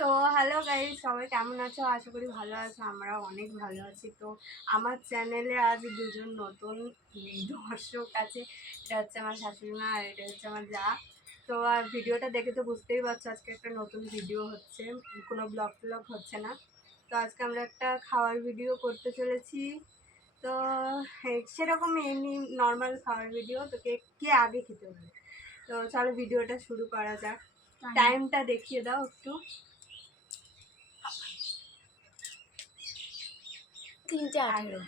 তো hello guys, সবাই কেমন আছো? আশা করি ভালো আছো। আমরা অনেক ভালো আছি। তো আমার চ্যানেলে আজ দুজন নতুন দর্শক আছে। এটা হচ্ছে আমার শাশুড়ি মা আর এটা হচ্ছে আমার যা। তো আর ভিডিওটা দেখে তো বুঝতেই পারছো আজকে একটা নতুন ভিডিও হচ্ছে, কোনো ব্লগ হচ্ছে না। তো আজকে আমরা একটা খাওয়ার ভিডিও করতে চলেছি। তো সেরকম এমনি নর্মাল খাওয়ার ভিডিও। তো কে আগে খেতে পারে। তো চলো ভিডিওটা শুরু করা যাক। টাইমটা দেখিয়ে দাও একটু। 3:18।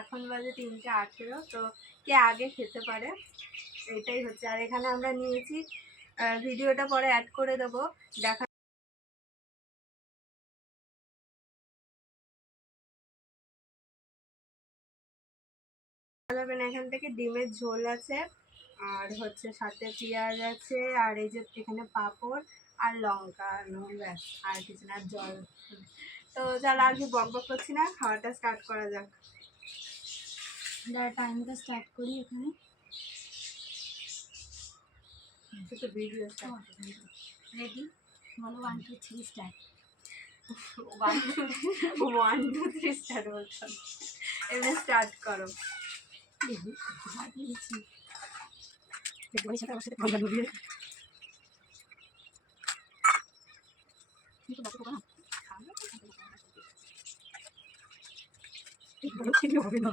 এখন বাজে 3:18। তো কে আগে খেতে পারে এটাই হচ্ছে। আর এখানে আমরা নিয়েছি, ভিডিওটা পরে অ্যাড করে দেবো, দেখা যাবে না। এখান থেকে ডিমের ঝোল আছে, আর হচ্ছে সাথে পেঁয়াজ আছে, আর এই যে এখানে পাঁপড় আর লঙ্কা নুন, ব্যাস আর কিছু না, জল। তো চল আর কি বক বক করছি না, খাওয়াটা স্টার্ট করা যাক। টাইমটা স্টার্ট করি এখানে। তো ভিডিও স্টার্ট রেডি, বলো 1 2 3 স্টার্ট। 1 2 3 স্টার্ট বলছো, এবার স্টার্ট করো। একবারের সাথে আমার সাথে পাল্লা ধরিয়ে কিন্তু বাকি না একবারে ঠিক হবে না।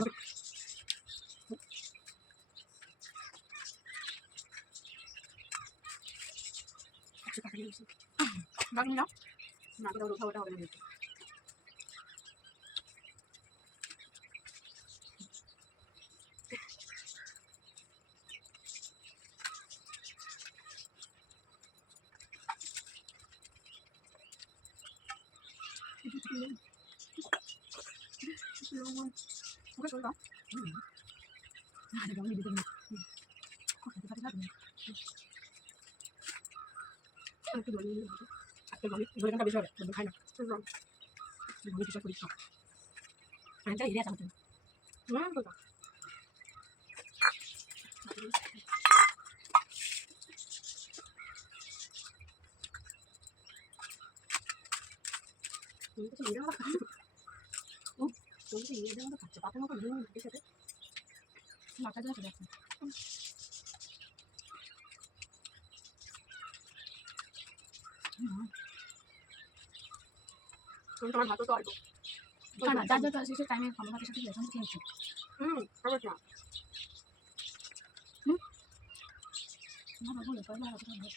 বাকি না না তো উঠা ওটা হবে না। ওকে চল দাও। না দাও নি দিতে না। ওকে পাতা দাও। একটু বলি আজকে বলি বেশি হবে তো খাই না। বলি কিছু করি না। আনটা ইরিয়া চামচ না বলো। তুমি তো ইরিয়া না খাচ্ছো। তুমি তো ইরিয়া না খাচ্ছো। পাতা মতো নিয়ে নিতে সাথে মাথা যা চলে আসছে। তুমি তোমার ভাত তো অল্প না যা যা শেষে টাইমে খাবার ভাতের সাথে লেসন খেয়েছি। অবশ্য না বাবু লেসন না অতটা না।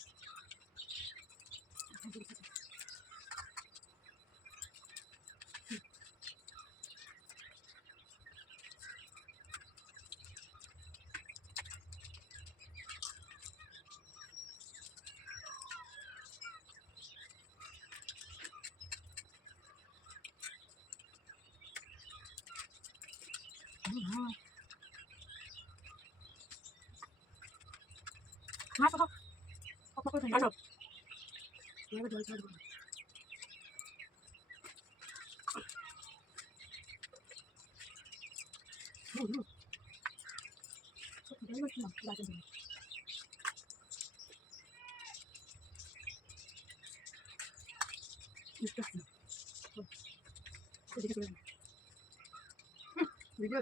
না তো কত করে খাই না এবার জল ছাড় দাও। জল বসে না গাছে দিই একটু আছে ওদিকে চলে ভিডিও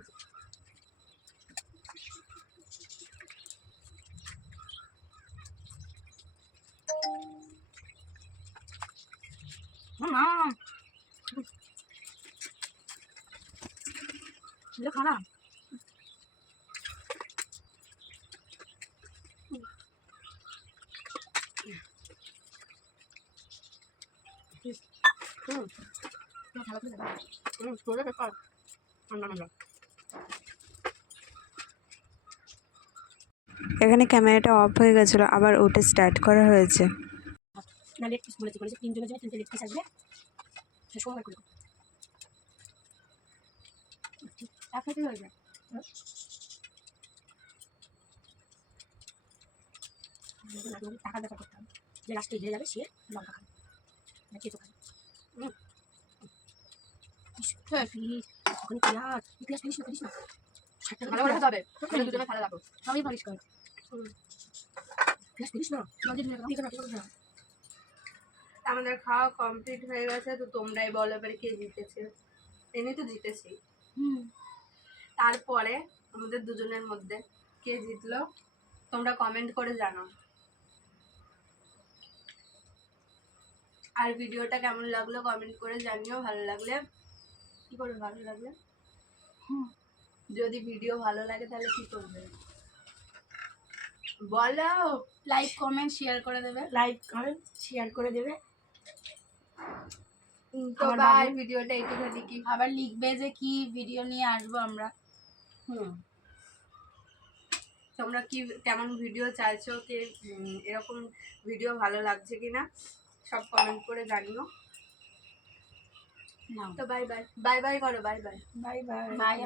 না ये खाना এখানে ক্যামেরাটা অফ হয়ে গেছিলো, আবার ওটা স্টার্ট করা হয়েছে। না লেগ পিস বলেছি বলেছি তিনজনের জন্য তিনটে লেগ পিস আসবে সে সময় করে একসাথে হয়ে যায় টাকা দেখা করতে হবে যে লাস্টে হেরে যাবে সে লঙ্কা খাবে না কেঁচো খাবে ওখানে পেঁয়াজ পেঁয়াজ ফেলিস না ফেলিস না ভালো করে হবে দুজনে খেলা রাখো সবই পরিষ্কার পেঁয়াজ ফেলিস না জল দিয়ে আমাদের খাওয়া কমপ্লিট হয়ে গেছে, তো তোমরাই বলো এবারে কে জিতেছে। এমনি তো জিতেছি। তারপরে আমাদের দুজনের মধ্যে কে জিতলো তোমরা কমেন্ট করে জানাও। আর ভিডিওটা কেমন লাগলো কমেন্ট করে জানিও। ভালো লাগলে কি করবে, ভালো লাগলে যদি ভিডিও ভালো লাগে তাহলে কি করবে বলো। লাইক কমেন্ট শেয়ার করে দেবে। লাইক কমেন্ট শেয়ার করে দেবে। তো আমার বাই, বাবু- ভিডিওটা এইটুখানি কি। আবার লিখবে যে কি ভিডিও নিয়ে আসবো আমরা। তোমরা কি কেমন ভিডিও চাইছো, কে এরকম ভিডিও ভালো লাগছে কিনা সব কমেন্ট করে জানিও। তো বাই বাই, বাই বাই করো, bye bye. Bye bye. By.